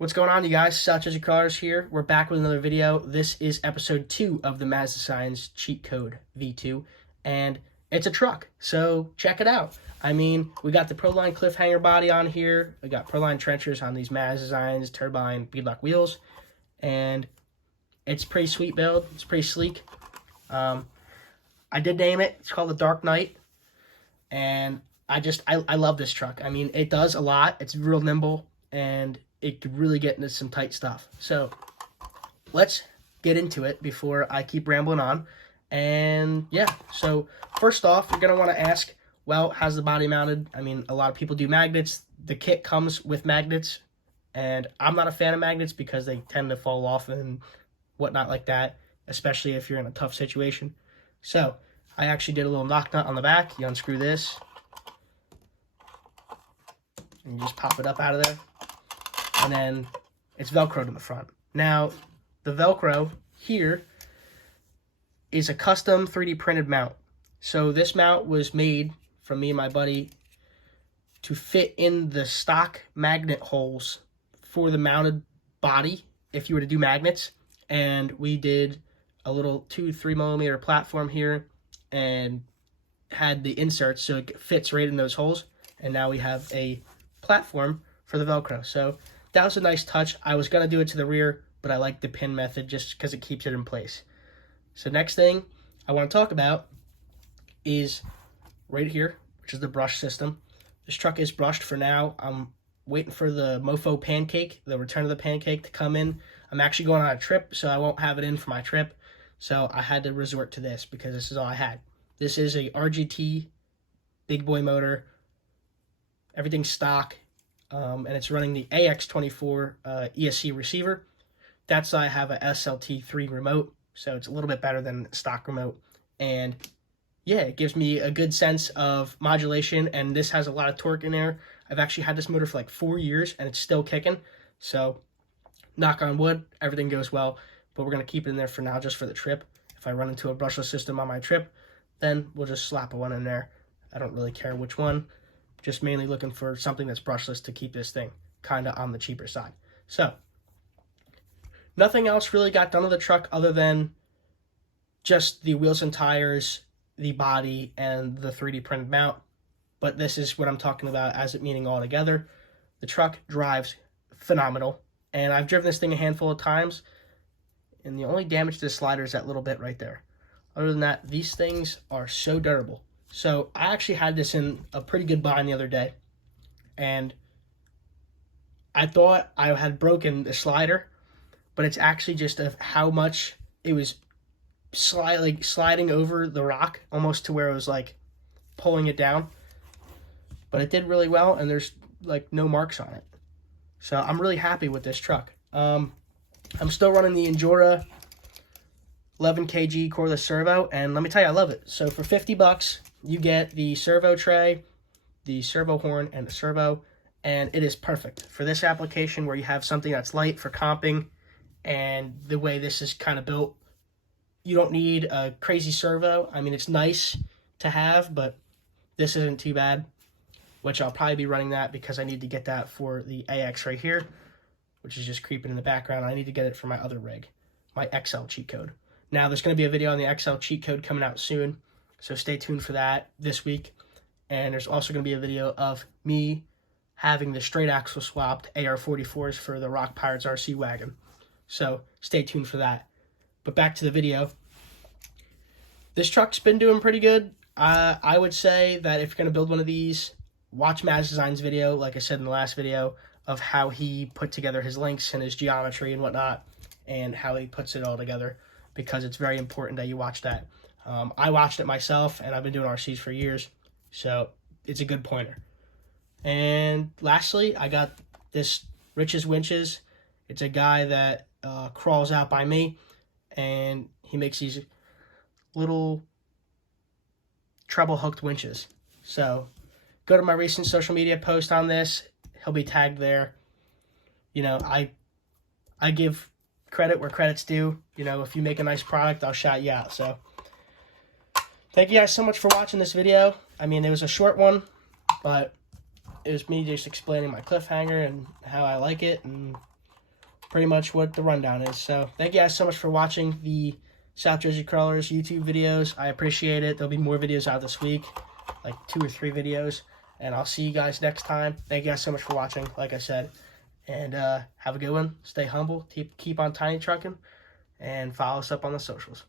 What's going on, you guys? Southjerseycrawlers here. We're back with another video. This is episode 2 of the Mazz Designs Cheatcode V2, and it's a truck, so check it out. I mean, we got the Proline cliffhanger body on here. We got Proline trenchers on these Mazz Designs turbine beadlock wheels, and it's pretty sweet build. It's pretty sleek. I did name it. It's called the Dark Knight, and I love this truck. I mean, it does a lot. It's real nimble, and it could really get into some tight stuff. So let's get into it before I keep rambling on. And yeah, so first off, you're going to want to ask, well, how's the body mounted? I mean, a lot of people do magnets. The kit comes with magnets, and I'm not a fan of magnets because they tend to fall off and whatnot like that, especially if you're in a tough situation. So I actually did a little knock nut on the back. You unscrew this, and you just pop it up out of there. And then it's Velcroed in the front. Now, the Velcro here is a custom 3D printed mount. So this mount was made from me and my buddy to fit in the stock magnet holes for the mounted body if you were to do magnets. And we did a little 2-3 millimeter platform here and had the inserts so it fits right in those holes. And now we have a platform for the Velcro. So that was a nice touch. I was going to do it to the rear, but I like the pin method just because it keeps it in place. So next thing I want to talk about is right here, which is the brush system. This truck is brushed for now. I'm waiting for the Mofo pancake, the return of the pancake, to come in. I'm actually going on a trip, so I won't have it in for my trip. So I had to resort to this because this is all I had. This is a RGT big boy motor. Everything's stock. And it's running the Scx24 ESC receiver. That's why I have a SLT3 remote, so it's a little bit better than stock remote. And yeah, it gives me a good sense of modulation, and this has a lot of torque in there. I've actually had this motor for like 4 years, and it's still kicking. So knock on wood, everything goes well, but we're going to keep it in there for now just for the trip. If I run into a brushless system on my trip, then we'll just slap one in there. I don't really care which one. Just mainly looking for something that's brushless to keep this thing kind of on the cheaper side. So nothing else really got done to the truck other than just the wheels and tires, the body, and the 3D printed mount. But this is what I'm talking about as it meaning all together. The truck drives phenomenal, and I've driven this thing a handful of times, and the only damage to the slider is that little bit right there. Other than that, these things are so durable. So I actually had this in a pretty good bind the other day, and I thought I had broken the slider, but it's actually just of how much it was sliding over the rock, almost to where it was like pulling it down. But it did really well, and there's like no marks on it. So I'm really happy with this truck. I'm still running the Endura 11 kg cordless servo, and let me tell you, I love it. So for $50, you get the servo tray, the servo horn, and the servo, and it is perfect for this application where you have something that's light for comping, and the way this is kind of built, you don't need a crazy servo. I mean, it's nice to have, but this isn't too bad, which I'll probably be running that because I need to get that for the AX right here, which is just creeping in the background. I need to get it for my other rig, my XL cheat code. Now, there's going to be a video on the XL cheat code coming out soon, so stay tuned for that this week. And there's also going to be a video of me having the straight axle swapped AR44s for the Rock Pirates RC wagon. So stay tuned for that. But back to the video. This truck's been doing pretty good. I would say that if you're going to build one of these, watch Mazz Design's video, like I said in the last video, of how he put together his links and his geometry and whatnot, and how he puts it all together, because it's very important that you watch that. I watched it myself, and I've been doing RCs for years, so it's a good pointer. And lastly, I got this Rich's Winches. It's a guy that crawls out by me, and he makes these little treble hooked winches. So go to my recent social media post on this. He'll be tagged there. You know, I give credit where credit's due. You know, if you make a nice product, I'll shout you out. So thank you guys so much for watching this video. I mean, it was a short one, but it was me just explaining my cliffhanger and how I like it, and pretty much what the rundown is. So thank you guys so much for watching the South Jersey Crawlers YouTube videos. I appreciate it. There'll be more videos out this week, like 2 or 3 videos. And I'll see you guys next time. Thank you guys so much for watching, like I said. And have a good one. Stay humble. Keep on tiny trucking. And follow us up on the socials.